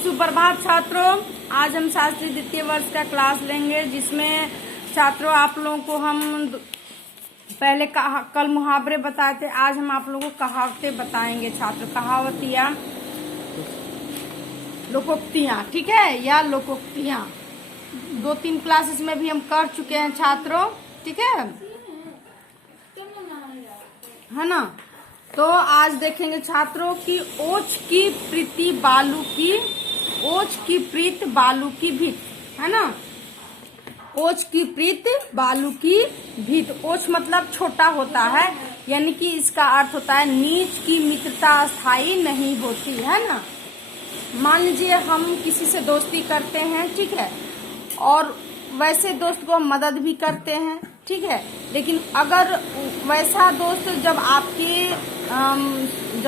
सुप्रभात छात्रों। आज हम शास्त्री द्वितीय वर्ष का क्लास लेंगे, जिसमें छात्रों आप लोगों को हम पहले कल मुहावरे बताए थे। आज हम आप लोगों को कहावतें बताएंगे छात्रों। कहावतियाँ, लोकोक्तियाँ, ठीक है, या लोकोक्तियाँ 2-3 क्लासेस में भी हम कर चुके हैं छात्रों, ठीक है ना। तो आज देखेंगे छात्रों की ओछ की प्रीति बालू की, ओछ की प्रीत बालू की भीत, है ना। ओछ की प्रीत बालू की भीत। ओछ मतलब छोटा होता है, यानी कि इसका अर्थ होता है नीच की मित्रता अस्थायी नहीं होती, है ना। मान लीजिए हम किसी से दोस्ती करते हैं, ठीक है, और वैसे दोस्त को हम मदद भी करते हैं, ठीक है, लेकिन अगर वैसा दोस्त जब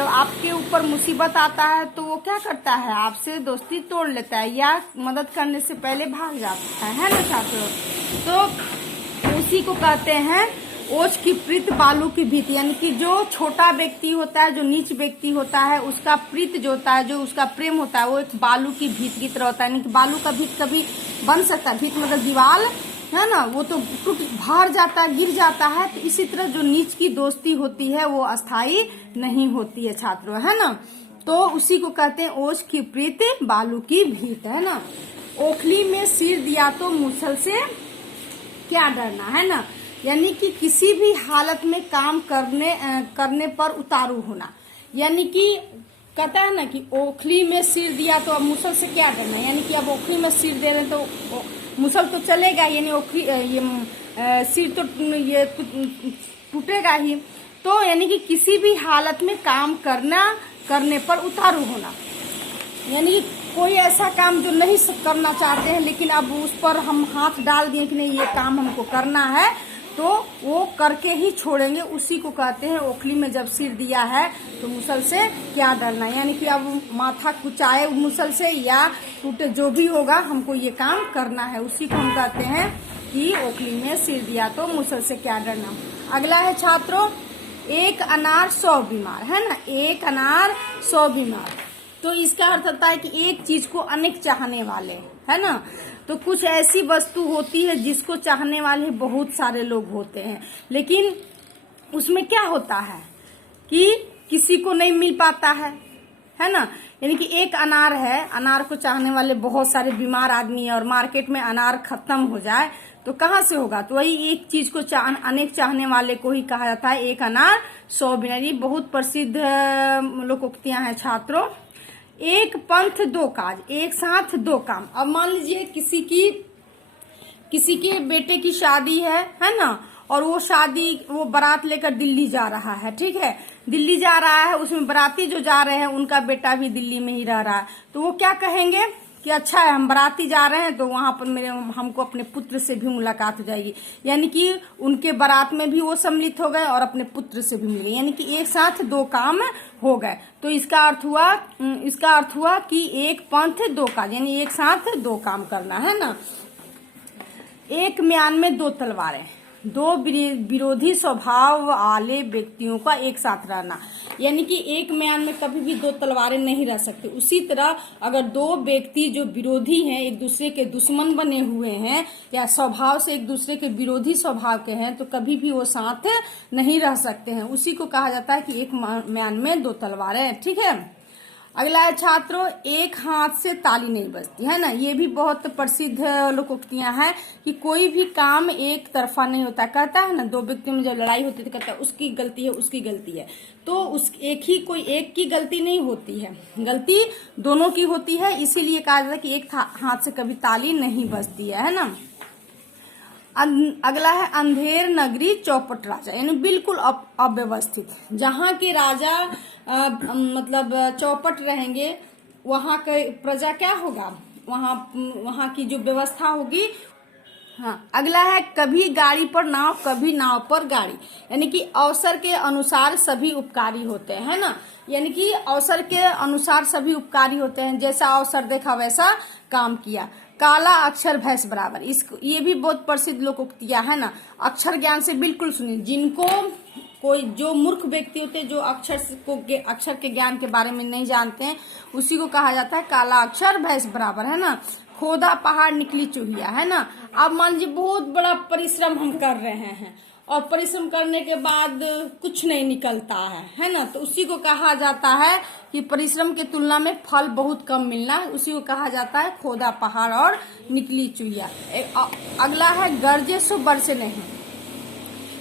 आपके ऊपर मुसीबत आता है तो वो क्या करता है, आपसे दोस्ती तोड़ लेता है या मदद करने से पहले भाग जाता है ना छात्रों। तो उसी को कहते हैं ओछ की प्रीत बालू की भीत, यानी कि जो छोटा व्यक्ति होता है, जो नीच व्यक्ति होता है, उसका प्रीत जो होता है, जो उसका प्रेम होता है, वो एक बालू की भीत की तरह होता है। यानी कि बालू का भीत कभी बन सकता है, भीत मतलब दीवार, है ना, वो तो टूट भार जाता है, गिर जाता है। तो इसी तरह जो नीच की दोस्ती होती है वो अस्थायी नहीं होती है छात्रों, है ना। तो उसी को कहते हैं ओछ की प्रीत बालू की भीत, है ना। ओखली में सिर दिया तो मूसल से क्या डरना, है ना। यानी कि किसी भी हालत में काम करने पर उतारू होना, यानी कि कहता है ना कि ओखली में सिर दिया तो अब मुसल से क्या डरना, यानी कि अब ओखली में सिर दे रहे तो मुसल तो चलेगा, यानी ओखली सिर तो ये टूटेगा ही। तो यानी कि किसी भी हालत में काम करने पर उतारू होना, यानी कोई ऐसा काम जो नहीं करना चाहते हैं, लेकिन अब उस पर हम हाथ डाल दिए कि नहीं ये काम हमको करना है, तो वो करके ही छोड़ेंगे। उसी को कहते हैं ओखली में जब सिर दिया है तो मुसल से क्या डरना, यानी कि अब माथा कुचाए मुसल से या टूटे, जो भी होगा हमको ये काम करना है। उसी को हम कहते हैं कि ओखली में सिर दिया तो मुसल से क्या डरना। अगला है छात्रों, एक अनार 100 बीमार, है ना। एक अनार 100 बीमार, तो इसका अर्थ होता है कि एक चीज को अनेक चाहने वाले, है ना। तो कुछ ऐसी वस्तु होती है जिसको चाहने वाले बहुत सारे लोग होते हैं, लेकिन उसमें क्या होता है कि किसी को नहीं मिल पाता है ना। यानी कि एक अनार है, अनार को चाहने वाले बहुत सारे बीमार आदमी है, और मार्केट में अनार खत्म हो जाए तो कहाँ से होगा। तो वही एक चीज को अनेक चाहने वाले को ही कहा जाता है एक अनार 100 बीमार। ये बहुत प्रसिद्ध लोकोक्तियां हैं छात्रों। एक पंथ 2 काज, एक साथ 2 काम। अब मान लीजिए किसी के बेटे की शादी है ना, और वो बारात लेकर दिल्ली जा रहा है, ठीक है, दिल्ली जा रहा है, उसमें बाराती जो जा रहे हैं उनका बेटा भी दिल्ली में ही रह रहा है। तो वो क्या कहेंगे कि अच्छा है हम बाराती जा रहे हैं तो वहां पर हमको अपने पुत्र से भी मुलाकात हो जाएगी, यानी कि उनके बारात में भी वो सम्मिलित हो गए और अपने पुत्र से भी मिल गए, यानी कि एक साथ 2 काम हो गए। तो इसका अर्थ हुआ कि एक पंथ 2 काज, यानी एक साथ 2 काम करना, है ना। एक म्यान में 2 तलवारें, 2 विरोधी स्वभाव वाले व्यक्तियों का एक साथ रहना, यानी कि एक म्यान में कभी भी 2 तलवारें नहीं रह सकती। उसी तरह अगर 2 व्यक्ति जो विरोधी हैं, एक दूसरे के दुश्मन बने हुए हैं या स्वभाव से एक दूसरे के विरोधी स्वभाव के हैं, तो कभी भी वो साथ नहीं रह सकते हैं। उसी को कहा जाता है कि एक म्यान में 2 तलवारें, ठीक है। अगला है छात्रों, एक हाथ से ताली नहीं बजती, है ना। ये भी बहुत प्रसिद्ध लोकोक्तियां हैं कि कोई भी काम एक तरफा नहीं होता। कहता है ना 2 व्यक्तियों में जब लड़ाई होती है तो कहता है उसकी गलती है, उसकी गलती है। तो कोई एक की गलती नहीं होती है, गलती दोनों की होती है। इसीलिए कहा जाता है कि एक हाथ से कभी ताली नहीं बजती है ना। अगला है अंधेर नगरी चौपट राजा, यानी बिल्कुल अव्यवस्थित। जहाँ के राजा मतलब चौपट रहेंगे, वहाँ का प्रजा क्या होगा, वहाँ की जो व्यवस्था होगी। हाँ, अगला है कभी गाड़ी पर नाव, कभी नाव पर गाड़ी, यानी कि अवसर के अनुसार सभी उपकारी होते हैं, है ना। यानी कि अवसर के अनुसार सभी उपकारी होते हैं, जैसा अवसर देखा वैसा काम किया। काला अक्षर भैंस बराबर, ये भी बहुत प्रसिद्ध लोकोक्तियां है ना। अक्षर ज्ञान से बिल्कुल सुनिए, कोई जो मूर्ख व्यक्ति होते हैं, जो अक्षर के ज्ञान के बारे में नहीं जानते हैं, उसी को कहा जाता है काला अक्षर भैंस बराबर, है ना। खोदा पहाड़ निकली चूहिया, है ना। अब मान लीजिए बहुत बड़ा परिश्रम हम कर रहे हैं और परिश्रम करने के बाद कुछ नहीं निकलता है ना, तो उसी को कहा जाता है कि परिश्रम के तुलना में फल बहुत कम मिलना, उसी को कहा जाता है खोदा पहाड़ और निकली चूहिया। अगला है गरजे सो बरसे नहीं।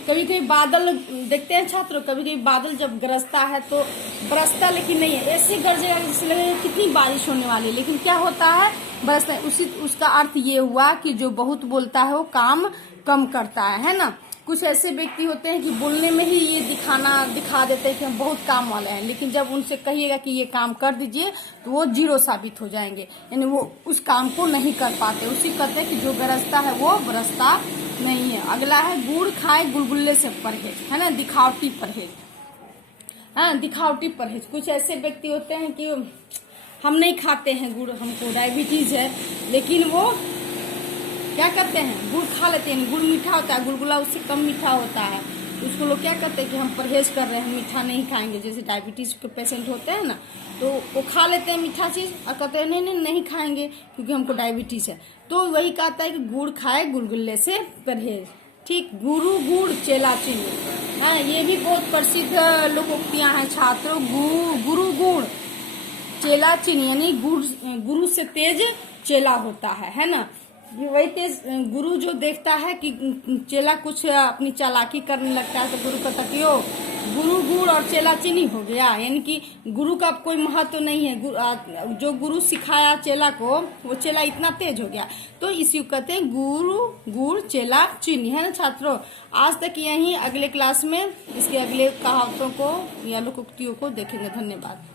कभी कभी बादल देखते हैं छात्रों, कभी कभी बादल जब गरजता है तो बरसता लेकिन नहीं है, ऐसे गरजेगा जैसे लगेगा कितनी बारिश होने वाली है, लेकिन क्या होता है, बरसता है। उसका अर्थ ये हुआ कि जो बहुत बोलता है वो काम कम करता है ना। कुछ ऐसे व्यक्ति होते हैं कि बोलने में ही ये दिखा देते हैं कि हम बहुत काम वाले हैं, लेकिन जब उनसे कहिएगा कि ये काम कर दीजिए तो वो जीरो साबित हो जाएंगे, यानी वो उस काम को नहीं कर पाते। उसी कहते हैं कि जो गरजता है वो बरसता नहीं है। अगला है गुड़ खाए गुलगुल्ले से परहेज, है ना, दिखावटी परहेज। हाँ, दिखावटी परहेज। कुछ ऐसे व्यक्ति होते हैं कि हम नहीं खाते हैं गुड़, हमको डायबिटीज है, लेकिन वो क्या करते हैं, गुड़ खा लेते हैं। गुड़ मीठा होता है, गुलगुला उससे कम मीठा होता है, उसको लोग क्या करते हैं कि हम परहेज कर रहे हैं, हम मीठा नहीं खाएंगे। जैसे डायबिटीज के पेशेंट होते हैं ना, तो वो खा लेते हैं मीठा चीज और कहते हैं नहीं खाएंगे क्योंकि हमको डायबिटीज है। तो वही कहता है कि गुड़ खाए गुलगुल्ले से परहेज। ठीक, गुरु गुड़ चेला चीनी, हाँ, ये भी बहुत प्रसिद्ध लोकोक्तियां हैं छात्रों। गुरु गुड़ चेला चीनी, यानी गुरु से तेज चेला होता है ना। वही तेज गुरु जो देखता है कि चेला कुछ अपनी चालाकी करने लगता है तो गुरु कहता कि ओ गुरु गुड़ और चेला चीनी हो गया, यानी कि गुरु का कोई महत्व नहीं है। जो गुरु सिखाया चेला को, वो चेला इतना तेज हो गया, तो इसी को कहते हैं गुरु गुड़ चेला चीनी, है ना छात्रों। आज तक यही, अगले क्लास में इसके अगले कहावतों को या लोकोक्तियों को देखेंगे। धन्यवाद।